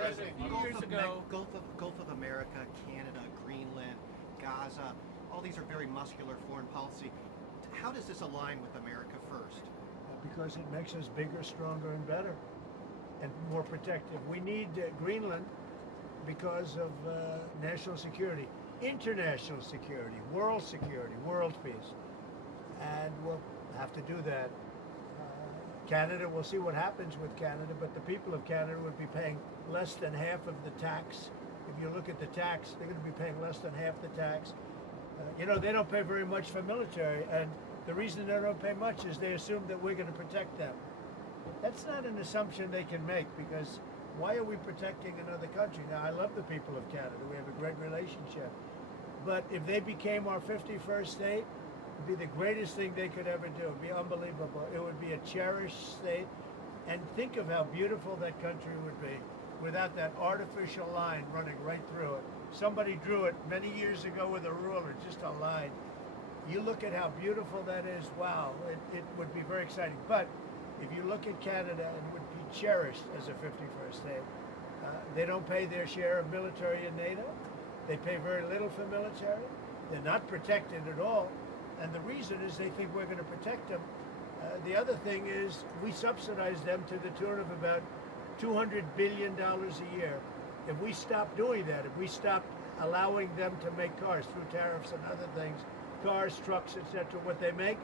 President, a few years ago, Gulf of America, Canada, Greenland, Gaza, all these are very muscular foreign policy. How does this align with America First? Because it makes us bigger, stronger, and better, and more protective. We need Greenland because of national security, international security, world peace, and we'll have to do that. Canada, we'll see what happens with Canada, but the people of Canada would be paying less than half of the tax. If you look at the tax, they're going to be paying less than half the tax. You know, they don't pay very much for military, and the reason they don't pay much is they assume that we're going to protect them. That's not an assumption they can make, because why are we protecting another country? Now, I love the people of Canada. We have a great relationship. But if they became our 51st state, it would be the greatest thing they could ever do. It would be unbelievable. It would be a cherished state. And think of how beautiful that country would be without that artificial line running right through it. Somebody drew it many years ago with a ruler, just a line. You look at how beautiful that is, wow, it would be very exciting. But if you look at Canada, it would be cherished as a 51st state. They don't pay their share of military in NATO. They pay very little for military. They're not protected at all. And the reason is they think we're going to protect them. The other thing is we subsidize them to the tune of about $200 billion a year. If we stop doing that, if we stop allowing them to make cars through tariffs and other things, cars, trucks, etc., what they make,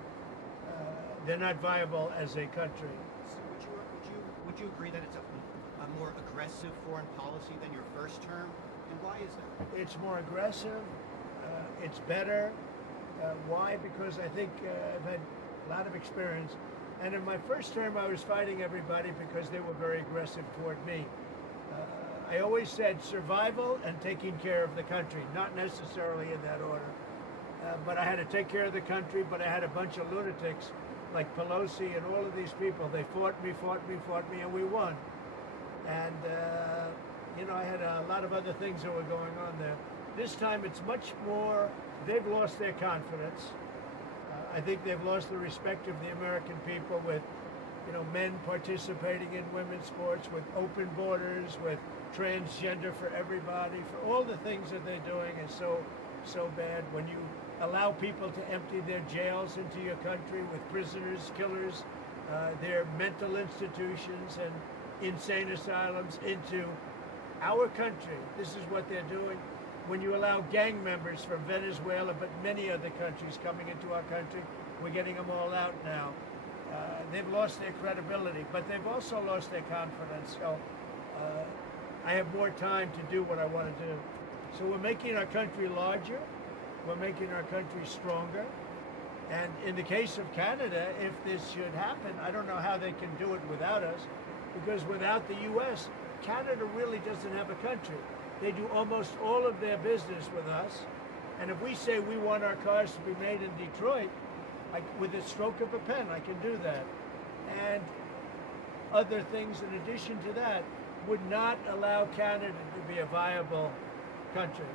they're not viable as a country. So would you agree that it's a more aggressive foreign policy than your first term? And why is that? It's more aggressive. It's better. Why? Because I think I've had a lot of experience. And in my first term, I was fighting everybody because they were very aggressive toward me. I always said survival and taking care of the country, not necessarily in that order. But I had to take care of the country, but I had a bunch of lunatics like Pelosi and all of these people. They fought me, and we won. And, you know, I had a lot of other things that were going on there. This time it's much more, they've lost their confidence. I think they've lost the respect of the American people with, you know, men participating in women's sports, with open borders, with transgender for everybody, for all the things that they're doing is so bad. When you allow people to empty their jails into your country with prisoners, killers, their mental institutions and insane asylums into our country, this is what they're doing. When you allow gang members from Venezuela, but many other countries coming into our country, we're getting them all out now. They've lost their credibility, but they've also lost their confidence. So I have more time to do what I want to do. So we're making our country larger. We're making our country stronger. And in the case of Canada, if this should happen, I don't know how they can do it without us, because without the U.S., Canada really doesn't have a country. They do almost all of their business with us. And if we say we want our cars to be made in Detroit, with a stroke of a pen, I can do that. And other things in addition to that would not allow Canada to be a viable country.